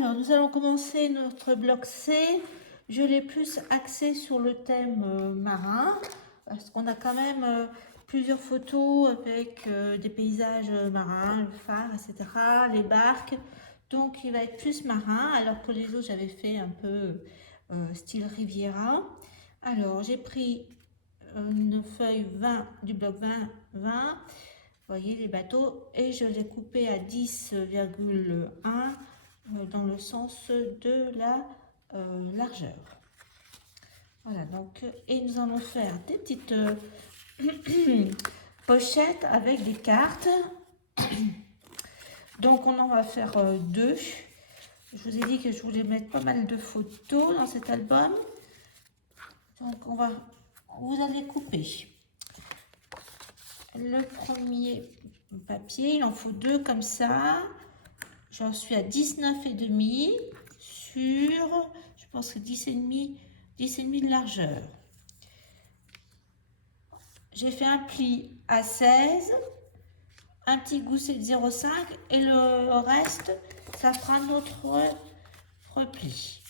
Alors, nous allons commencer notre bloc C. Je l'ai plus axé sur le thème marin, parce qu'on a quand même plusieurs photos avec des paysages marins, le phare, etc., les barques. Donc, il va être plus marin, alors que les autres, j'avais fait un peu style Riviera. Alors, j'ai pris une feuille 20 du bloc 20, vous voyez les bateaux, et je l'ai coupé à 10,1 dans le sens de la largeur. Voilà, donc, et nous allons faire des petites pochettes avec des cartes. Donc, on en va faire deux. Je vous ai dit que je voulais mettre pas mal de photos dans cet album. Donc, vous allez couper le premier papier. Il en faut deux comme ça. J'en suis à 19,5 sur, je pense que 10,5 de largeur. J'ai fait un pli à 16, un petit gousset de 0,5 et le reste, ça fera notre repli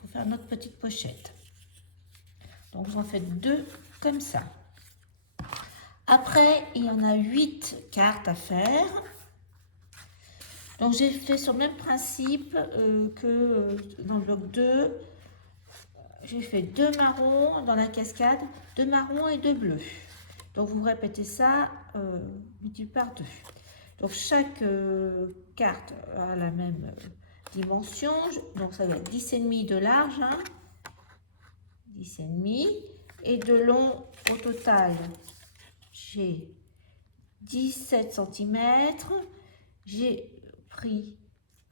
pour faire notre petite pochette. Donc j'en fais deux comme ça. Après, il y en a 8 cartes à faire. Donc j'ai fait sur le même principe que dans le bloc 2. J'ai fait 2 marrons dans la cascade, 2 marrons et 2 bleus. Donc vous répétez ça multiplié par 2. Donc chaque carte a la même dimension. Donc ça va être 10,5 de large, hein, 10,5. Et de long, au total, j'ai 17 cm. J'ai pris,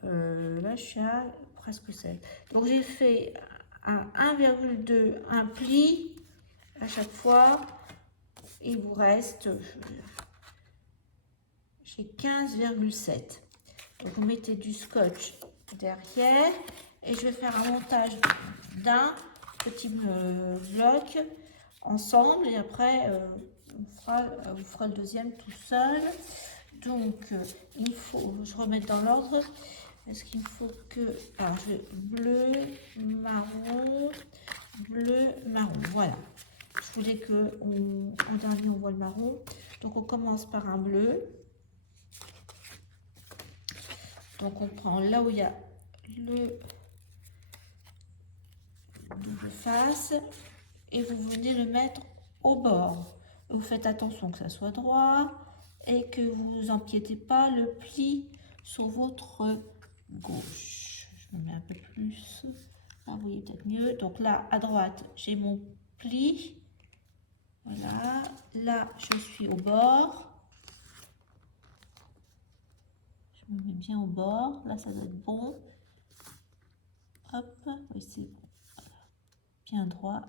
là je suis à presque 7. Donc j'ai fait à 1,2 un pli à chaque fois. Il vous reste, j'ai 15,7. Donc vous mettez du scotch derrière et je vais faire un montage d'un petit bloc ensemble et après on fera le deuxième tout seul. Donc il faut, je remets dans l'ordre. Est-ce qu'il faut que, alors je vais bleu, marron, voilà. Je voulais que en dernier on voit le marron. Donc on commence par un bleu. Donc on prend là où il y a le double face et vous venez le mettre au bord. Vous faites attention que ça soit droit et que vous empiétez pas le pli sur votre gauche. Je me mets un peu plus. Là, vous voyez peut-être mieux. Donc là, à droite, j'ai mon pli. Voilà. Là, je suis au bord. Je me mets bien au bord. Là, ça doit être bon. Hop. Oui, c'est bon. Bien droit.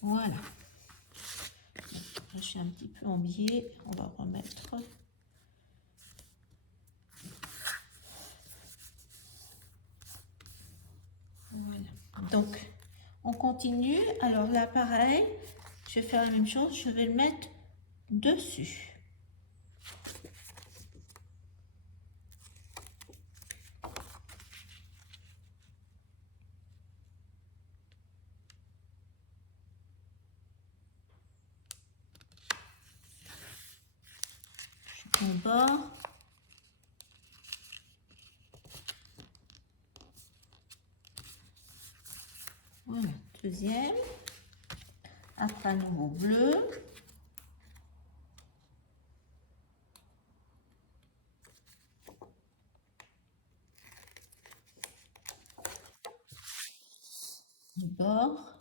Voilà. Je suis un petit peu en biais. On va remettre. Voilà. Donc, on continue. Alors là, pareil. Je vais faire la même chose. Je vais le mettre dessus. Au bord. Voilà, deuxième. Après, un nouveau bleu. Du bord.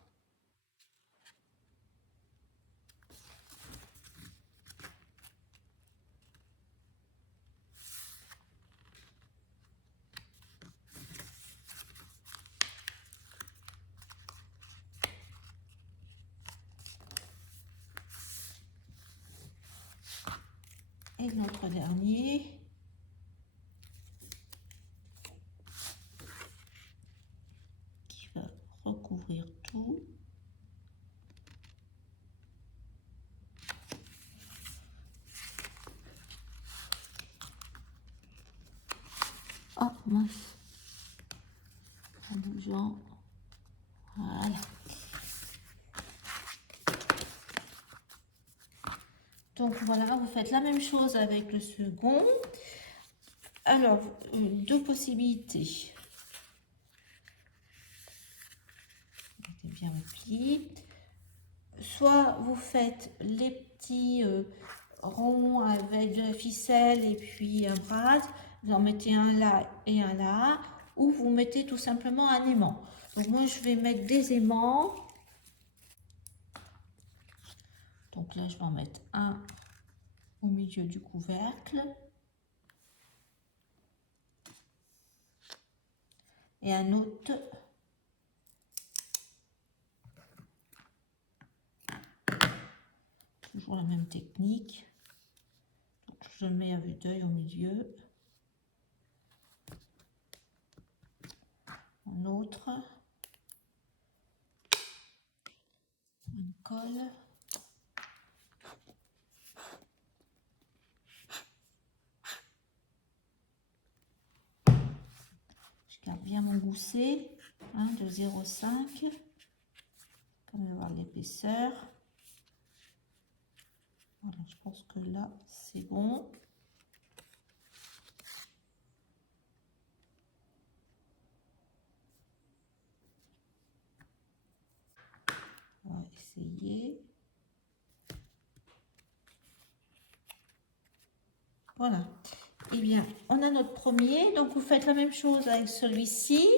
Et notre dernier. bougeant. Voilà. Donc voilà, vous faites la même chose avec le second. Alors, deux possibilités. Mettez bien le pli. Soit vous faites les petits ronds avec de la ficelle et puis un brad, vous en mettez un là et un là, ou vous mettez tout simplement un aimant. Donc moi je vais mettre des aimants. Donc là je vais en mettre un au milieu du couvercle et un autre toujours la même technique. Donc je le mets à vue d'œil au milieu. Un autre. On colle. Je garde bien mon gousset hein, de 0,5 comme avoir l'épaisseur. Voilà, je pense que là c'est bon. On va essayer. Voilà. Eh bien, on a notre premier. Donc, vous faites la même chose avec celui-ci.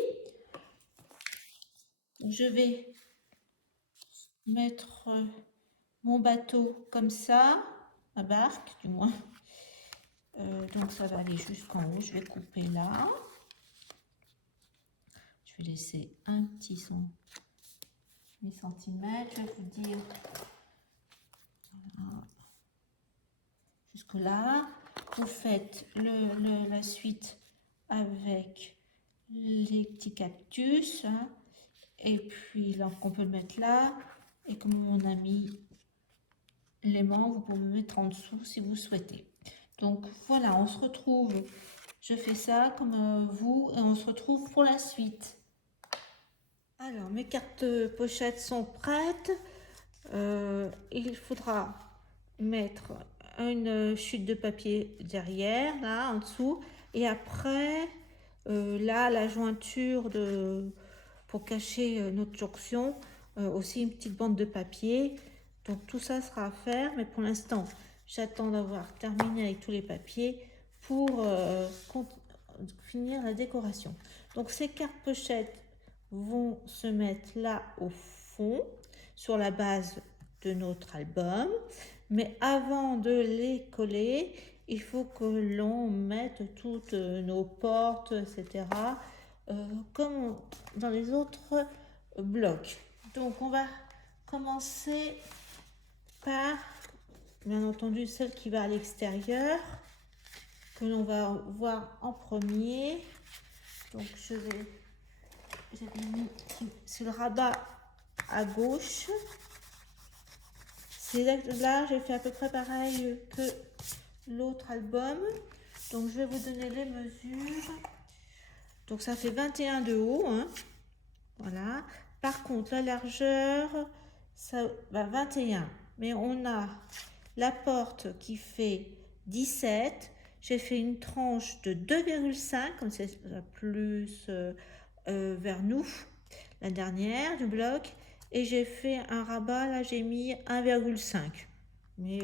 Je vais mettre mon bateau comme ça, ma barque du moins. Donc, ça va aller jusqu'en haut. Je vais couper là. Je vais laisser un petit centimètres. Je vais vous dire voilà. Jusque là. Vous faites la suite avec les petits cactus. Hein. Et puis, là, on peut le mettre là. Et comme on a mis l'aimant, vous pouvez le mettre en dessous si vous souhaitez. Donc, voilà, on se retrouve. Je fais ça comme vous et on se retrouve pour la suite. Alors, mes cartes pochettes sont prêtes. Il faudra mettre une chute de papier derrière, là, en dessous. Et après, là, la jointure pour cacher notre jonction, aussi une petite bande de papier. Donc tout ça sera à faire, mais pour l'instant, j'attends d'avoir terminé avec tous les papiers pour finir la décoration. Donc ces cartes pochettes vont se mettre là au fond, sur la base de notre album. Mais avant de les coller, il faut que l'on mette toutes nos portes, etc. Comme dans les autres blocs. Donc on va commencer par, bien entendu, celle qui va à l'extérieur, que l'on va voir en premier. Donc j'avais mis, c'est le rabat à gauche. C'est là, j'ai fait à peu près pareil que l'autre album. Donc je vais vous donner les mesures. Donc ça fait 21 de haut, hein. Voilà. Par contre, la largeur, ça va 21. Mais on a la porte qui fait 17. J'ai fait une tranche de 2,5, comme c'est plus vers nous, la dernière du bloc. Et j'ai fait un rabat, là j'ai mis 1,5. Mais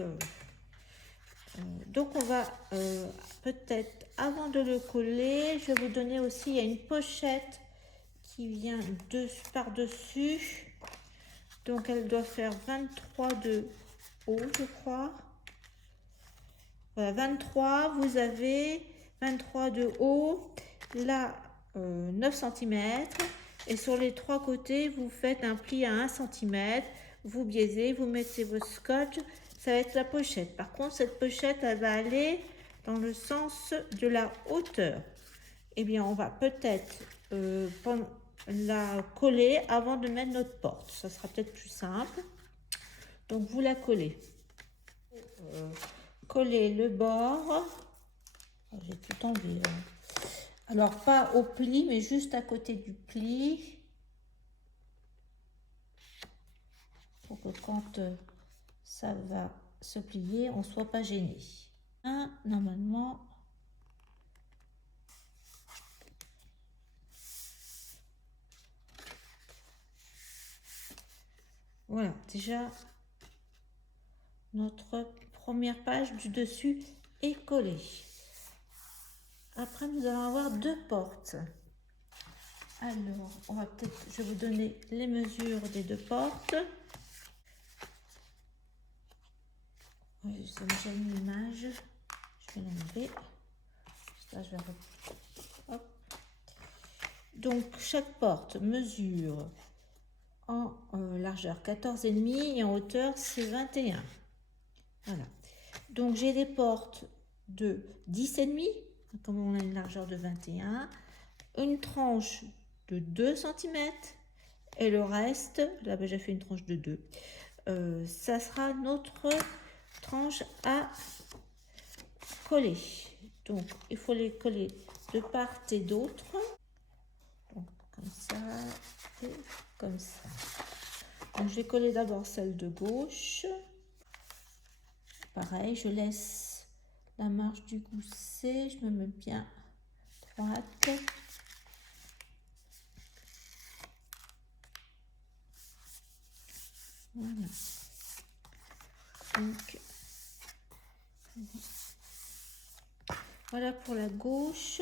donc on va peut-être, avant de le coller, je vais vous donner aussi, il y a une pochette qui vient par-dessus. Donc elle doit faire 23 de haut, je crois. Voilà, 23, vous avez 23 de haut, là 9 cm. Et sur les trois côtés, vous faites un pli à 1 cm. Vous biaisez, vous mettez votre scotch. Ça va être la pochette. Par contre, cette pochette, elle va aller dans le sens de la hauteur. Eh bien, on va peut-être la coller avant de mettre notre porte. Ça sera peut-être plus simple. Donc, vous la collez. Collez le bord. J'ai tout enlevé. Alors pas au pli, mais juste à côté du pli, pour que quand ça va se plier, on ne soit pas gêné. Normalement, voilà, déjà notre première page du dessus est collée. Après, nous allons avoir 2 portes. Alors, je vais vous donner les mesures des 2 portes. Oui, j'ai déjà une image. Je vais l'enlever. Ça, je vais hop. Donc, chaque porte mesure en largeur 14,5 et en hauteur c'est 21. Voilà. Donc, j'ai des portes de 10,5, comme on a une largeur de 21, une tranche de 2 cm et le reste, là j'ai fait une tranche de 2. Ça sera notre tranche à coller. Donc, il faut les coller de part et d'autre. Donc, comme ça et comme ça. Donc, je vais coller d'abord celle de gauche. Pareil, je laisse la marge du gousset. Je me mets bien droite. Voilà. Donc, voilà pour la gauche.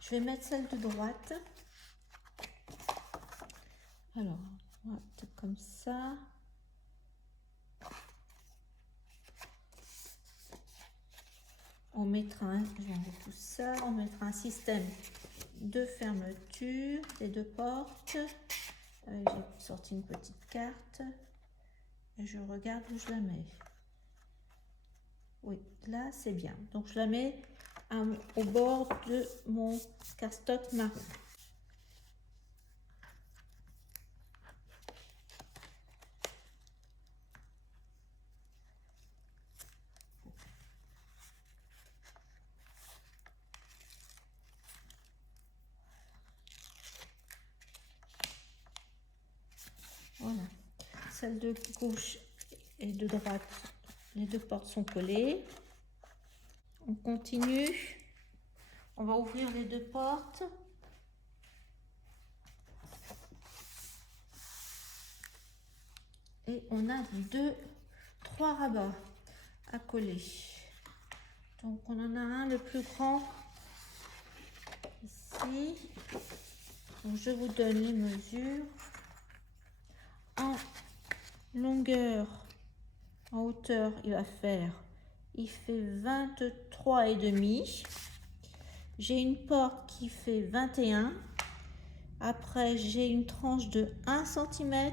Je vais mettre celle de droite. Alors, droite comme ça. On mettra, tout ça, on mettra un système de fermeture des 2 portes. J'ai sorti une petite carte et je regarde où je la mets. Oui, là c'est bien. Donc je la mets au bord de mon cardstock marron. Voilà. Celle de gauche et de droite, les 2 portes sont collées. On continue. On va ouvrir les 2 portes. Et on a 3 rabats à coller. Donc on en a un le plus grand ici. Donc je vous donne les mesures. En longueur, en hauteur, il fait 23,5. J'ai une porte qui fait 21. Après, j'ai une tranche de 1 cm,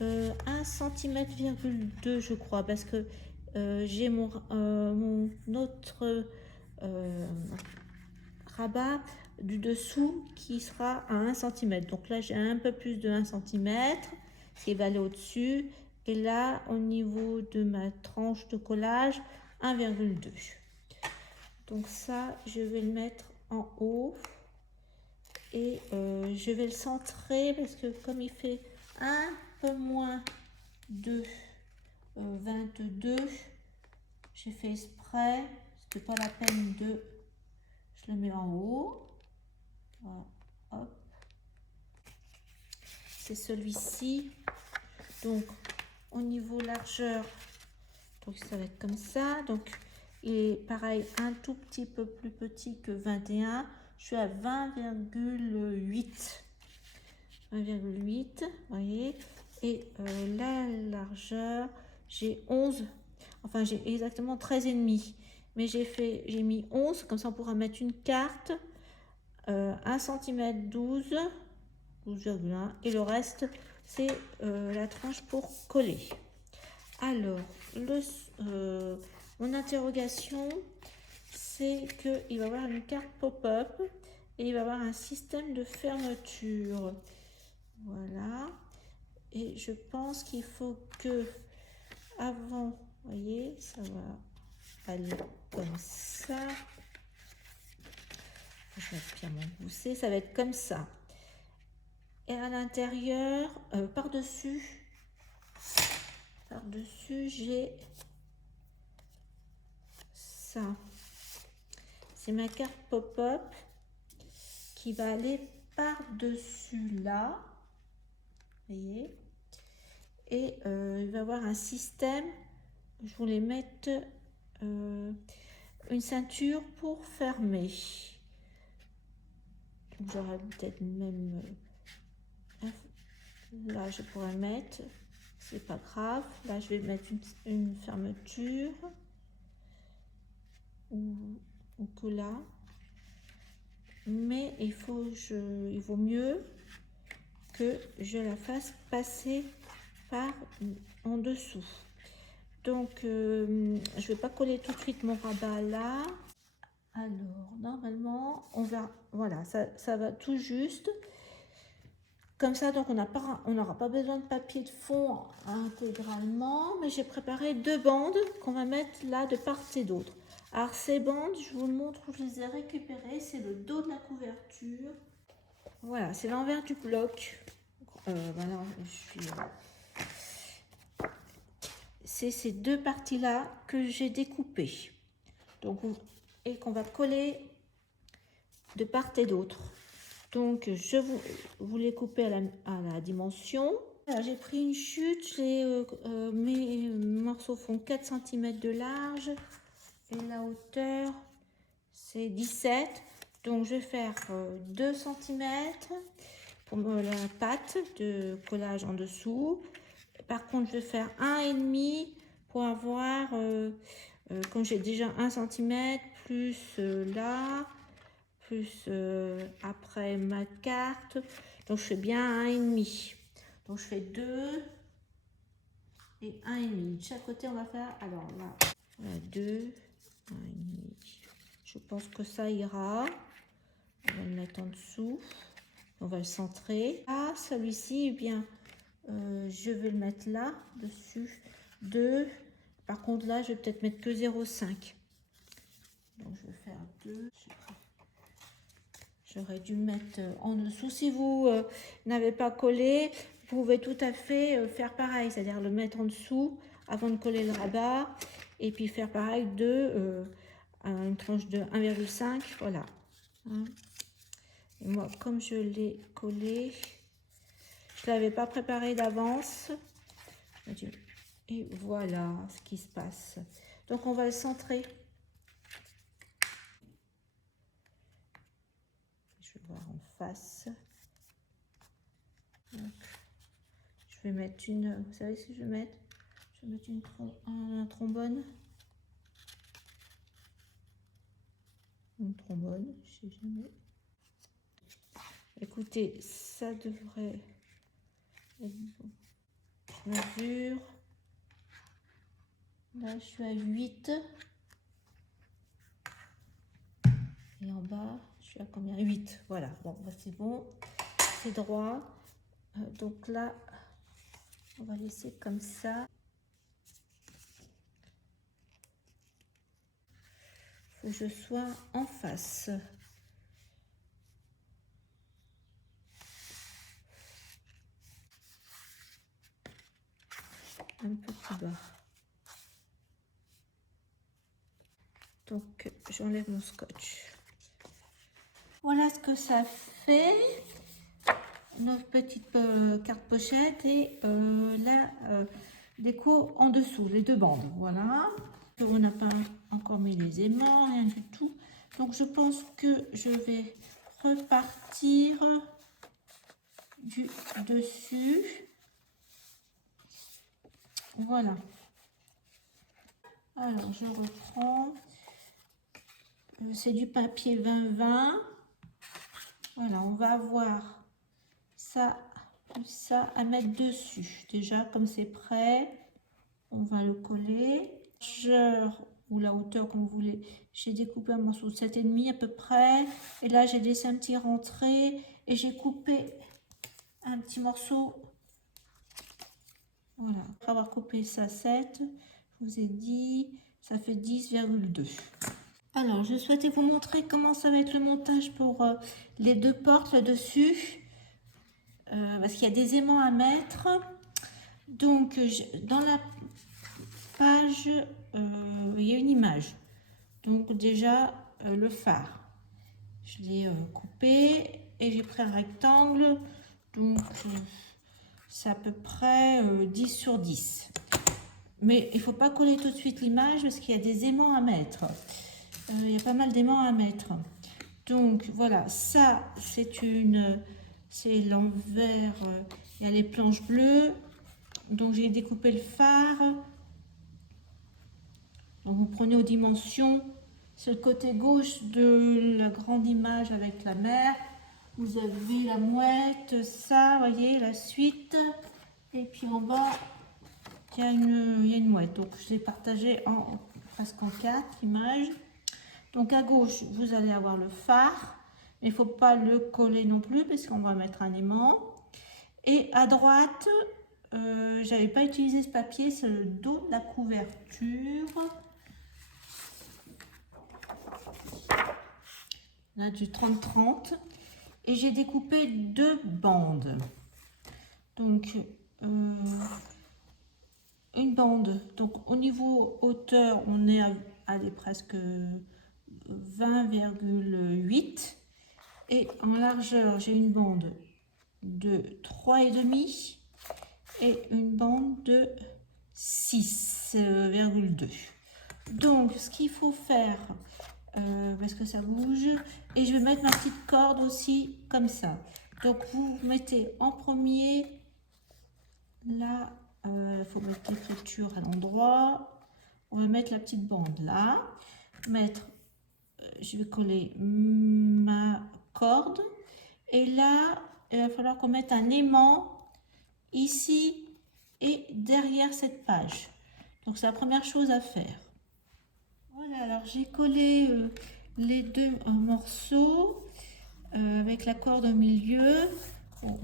1 cm,2 je crois, parce que j'ai mon autre rabat du dessous qui sera à 1 cm. Donc là, j'ai un peu plus de 1 cm, ce qui va aller au-dessus. Et là, au niveau de ma tranche de collage, 1,2. Donc ça, je vais le mettre en haut. Et je vais le centrer parce que comme il fait un peu moins de 22, j'ai fait exprès, c'était pas la peine de... Je le mets en haut. Voilà, hop. C'est celui-ci. Donc, au niveau largeur, donc ça va être comme ça. Donc, il est pareil, un tout petit peu plus petit que 21. Je suis à 20,8. 1,8, voyez. Et la largeur, j'ai 11. Enfin, j'ai exactement 13,5. Mais j'ai mis 11, comme ça on pourra mettre une carte. 1 cm 12, 12,1. Et le reste, c'est la tranche pour coller. Alors, mon interrogation, c'est qu'il va y avoir une carte pop-up et il va y avoir un système de fermeture. Voilà. Et je pense qu'il faut que, avant, vous voyez, ça va aller comme ça. Je vais bien mon gousset, ça va être comme ça. Et à l'intérieur, par-dessus, j'ai ça. C'est ma carte pop-up qui va aller par-dessus là. Vous voyez? Et il va y avoir un système. Je voulais mettre une ceinture pour fermer. J'aurais peut-être même là je pourrais mettre, c'est pas grave, là je vais mettre une fermeture ou que là, mais il vaut mieux que je la fasse passer par en dessous. Donc je vais pas coller tout de suite mon rabat là. Alors normalement on va, voilà, ça va tout juste comme ça. Donc on n'aura pas besoin de papier de fond intégralement, mais j'ai préparé 2 bandes qu'on va mettre là de part et d'autre. Alors ces bandes, je vous montre où je les ai récupérées. C'est le dos de la couverture, voilà, c'est l'envers du bloc. Maintenant c'est ces 2 parties là que j'ai découpées, donc et qu'on va coller de part et d'autre. Donc je vous les couper à la dimension. J'ai pris une chute, mes morceaux font 4 cm de large et la hauteur c'est 17, donc je vais faire 2 cm pour la pâte de collage en dessous. Par contre je vais faire 1,5 pour avoir comme j'ai déjà 1 cm plus là plus après ma carte, donc je fais bien 1,5. Donc je fais 2 et 1,5 de chaque côté. On va faire, alors là, voilà, 2, 1,5. Je pense que ça ira. On va le mettre en dessous, on va le centrer. Ah, celui-ci, eh bien je vais le mettre là dessus, 2. Par contre là je vais peut-être mettre que 0,5, donc je vais faire 2. J'aurais dû mettre en dessous. Si vous n'avez pas collé, vous pouvez tout à fait faire pareil, c'est-à-dire le mettre en dessous avant de coller le rabat et puis faire pareil de une tranche de 1,5, voilà. Hein. Et moi, comme je l'ai collé, je ne l'avais pas préparé d'avance. Et voilà ce qui se passe. Donc on va le centrer. Je vais voir en face. Donc, je vais mettre une, vous savez ce que je vais mettre? Je vais mettre un trombone. Une trombone, je sais jamais. Écoutez, ça devrait être bon. Je mesure. Là, je suis à 8. Et en bas, je suis à combien? 8. Voilà, bon, bah, c'est bon. C'est droit. Donc là, on va laisser comme ça. Faut que je sois en face. Un peu plus bas. Donc j'enlève mon scotch. Voilà ce que ça fait, notre petite carte pochette et la déco en dessous, les 2 bandes. Voilà, on n'a pas encore mis les aimants, rien du tout. Donc je pense que je vais repartir du dessus. Voilà. Alors je reprends. C'est du papier 20-20. Voilà, on va avoir ça à mettre dessus. Déjà, comme c'est prêt, on va le coller. Ou la hauteur qu'on voulait. J'ai découpé un morceau de 7,5 à peu près. Et là, j'ai laissé un petit rentré. Et j'ai coupé un petit morceau. Voilà. Après avoir coupé ça 7, je vous ai dit, ça fait 10,2. Alors, je souhaitais vous montrer comment ça va être le montage pour les deux portes là-dessus. Parce qu'il y a des aimants à mettre. Donc, dans la page, il y a une image. Donc, déjà, le phare. Je l'ai coupé et j'ai pris un rectangle. Donc, c'est à peu près 10 sur 10. Mais il ne faut pas coller tout de suite l'image parce qu'il y a des aimants à mettre. Il y a pas mal d'aimants à mettre. Donc voilà, ça c'est l'envers. Il y a les planches bleues. Donc j'ai découpé le phare. Donc vous prenez aux dimensions. C'est le côté gauche de la grande image avec la mer. Vous avez la mouette, ça, voyez, la suite. Et puis en bas, il y a une mouette. Donc je l'ai partagé presque en 4 images. Donc à gauche, vous allez avoir le phare. Mais il ne faut pas le coller non plus parce qu'on va mettre un aimant. Et à droite, j'avais pas utilisé ce papier, c'est le dos de la couverture. Là, du 30-30. Et j'ai découpé 2 bandes. Donc, une bande. Donc, au niveau hauteur, on est à presque 20,8. Et en largeur, j'ai une bande de 3,5 et une bande de 6,2. Donc, ce qu'il faut faire, parce que ça bouge, et je vais mettre ma petite corde aussi comme ça. Donc, vous mettez en premier, là, il faut mettre l'écriture à l'endroit. On va mettre la petite bande là, je vais coller ma corde, et là, il va falloir qu'on mette un aimant ici et derrière cette page. Donc c'est la première chose à faire. Voilà, alors j'ai collé les 2 morceaux avec la corde au milieu. Bon,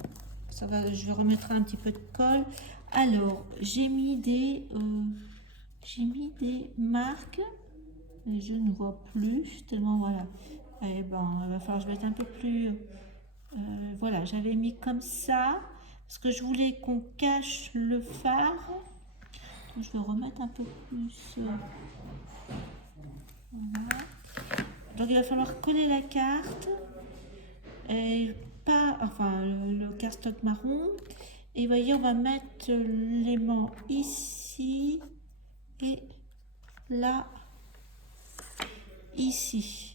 ça va, je vais remettre un petit peu de colle. Alors j'ai mis des marques, mais je ne vois plus tellement, voilà. Eh ben, il va falloir que je mette un peu plus. Voilà, j'avais mis comme ça parce que je voulais qu'on cache le phare. Je vais remettre un peu plus. Voilà. Donc il va falloir coller la carte et pas, enfin le cardstock marron. Et voyez, on va mettre l'aimant ici et là, ici.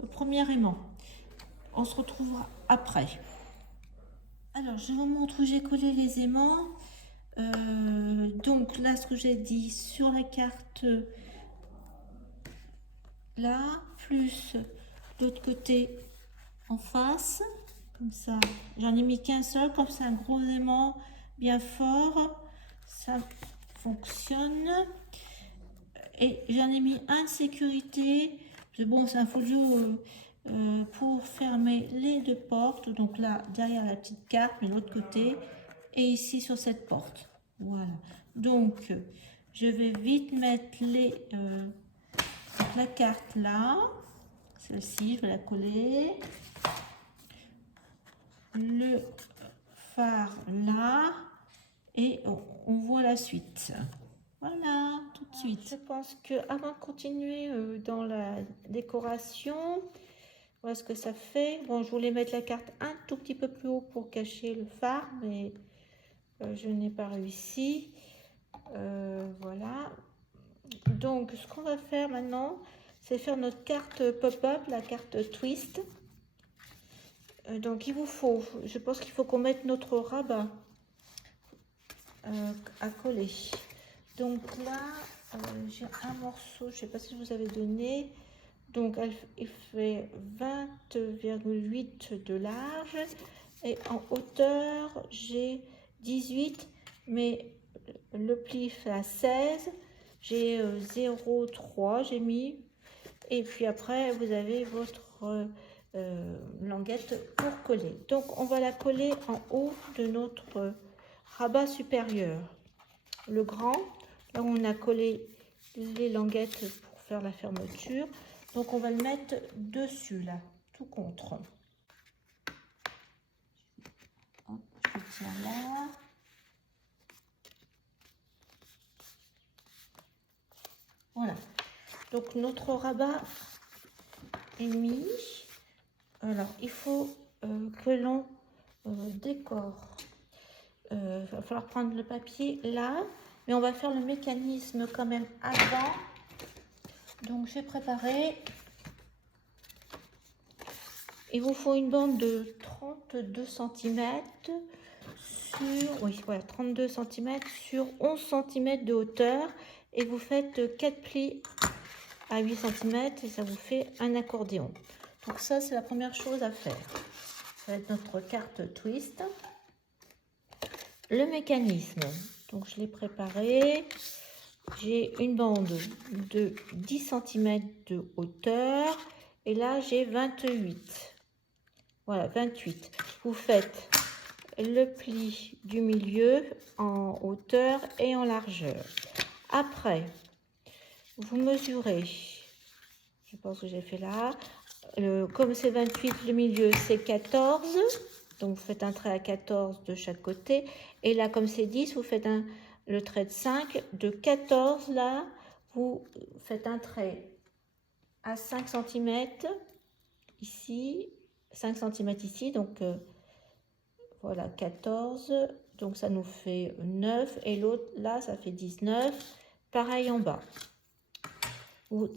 Le premier aimant. On se retrouvera après. Alors, je vous montre où j'ai collé les aimants. Donc là, ce que j'ai dit sur la carte, là, plus l'autre côté en face, comme ça. J'en ai mis qu'un seul, comme c'est un gros aimant bien fort, ça fonctionne. Et j'en ai mis un de sécurité. Bon, c'est un folio pour fermer les 2 portes. Donc là, derrière la petite carte, mais de l'autre côté. Et ici sur cette porte. Voilà. Donc, je vais vite mettre la carte là. Celle-ci, je vais la coller. Le phare là. Et on voit la suite. Voilà, tout de suite. Je pense qu'avant de continuer dans la décoration, voilà ce que ça fait. Bon, je voulais mettre la carte un tout petit peu plus haut pour cacher le phare, mais je n'ai pas réussi. Voilà. Donc, ce qu'on va faire maintenant, c'est faire notre carte pop-up, la carte twist. Donc, il vous faut, je pense qu'il faut qu'on mette notre rabat à coller. Donc là, j'ai un morceau, je ne sais pas si je vous avais donné. Donc il fait 20,8 de large. Et en hauteur, j'ai 18. Mais le pli fait à 16. J'ai 0,3, j'ai mis. Et puis après, vous avez votre languette pour coller. Donc on va la coller en haut de notre rabat supérieur. Le grand. Là, on a collé les languettes pour faire la fermeture. Donc on va le mettre dessus là, tout contre. Hop, je le tiens là. Voilà. Donc notre rabat est mis. Alors il faut que l'on décore. Il va falloir prendre le papier là, mais on va faire le mécanisme quand même avant. Donc j'ai préparé. Il vous faut une bande de 32 cm sur, oui, voilà, 32 cm sur 11 cm de hauteur, et vous faites 4 plis à 8 cm et ça vous fait un accordéon. Donc ça, c'est la première chose à faire. Ça va être notre carte twist. Le mécanisme, donc je l'ai préparé. J'ai une bande de 10 cm de hauteur et là j'ai 28. Voilà, 28. Vous faites le pli du milieu en hauteur et en largeur. Après, vous mesurez, je pense que j'ai fait là, comme c'est 28, le milieu c'est 14. Donc vous faites un trait à 14 de chaque côté. Et là, comme c'est 10, vous faites le trait de 5. De 14, là, vous faites un trait à 5 cm ici, 5 cm ici. Donc voilà, 14. Donc ça nous fait 9. Et l'autre, là, ça fait 19. Pareil en bas. Vous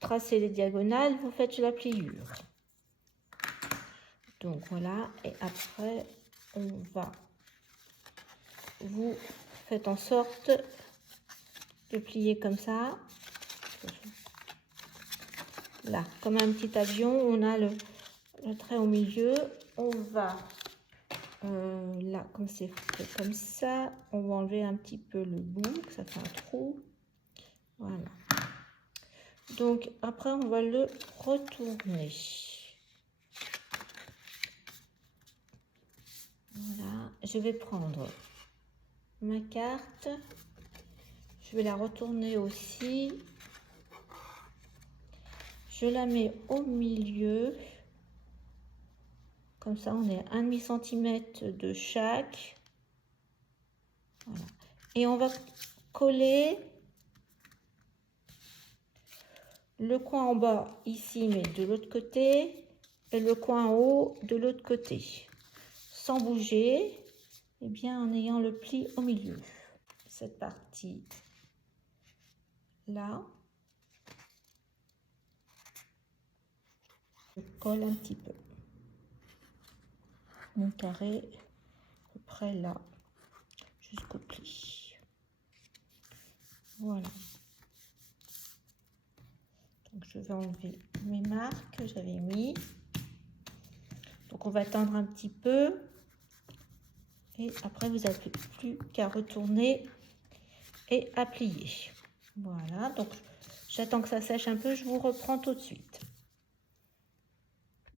tracez les diagonales, vous faites la pliure. Donc voilà, et après vous faites en sorte de plier comme ça. Là, comme un petit avion, on a le trait au milieu. On va, là, comme c'est fait comme ça, on va enlever un petit peu le bout, ça fait un trou. Voilà. Donc après, on va le retourner. Voilà, je vais prendre ma carte, je vais la retourner aussi, je la mets au milieu, comme ça on est à 1,5 cm de chaque, voilà. Et on va coller le coin en bas ici, mais de l'autre côté, et le coin en haut de l'autre côté, sans bouger, et bien en ayant le pli au milieu. Cette partie là, je colle un petit peu mon carré à peu près là jusqu'au pli. Voilà. Donc je vais enlever mes marques que j'avais mis. Donc on va tendre un petit peu et après vous n'avez plus qu'à retourner et à plier. Voilà, donc j'attends que ça sèche un peu, je vous reprends tout de suite.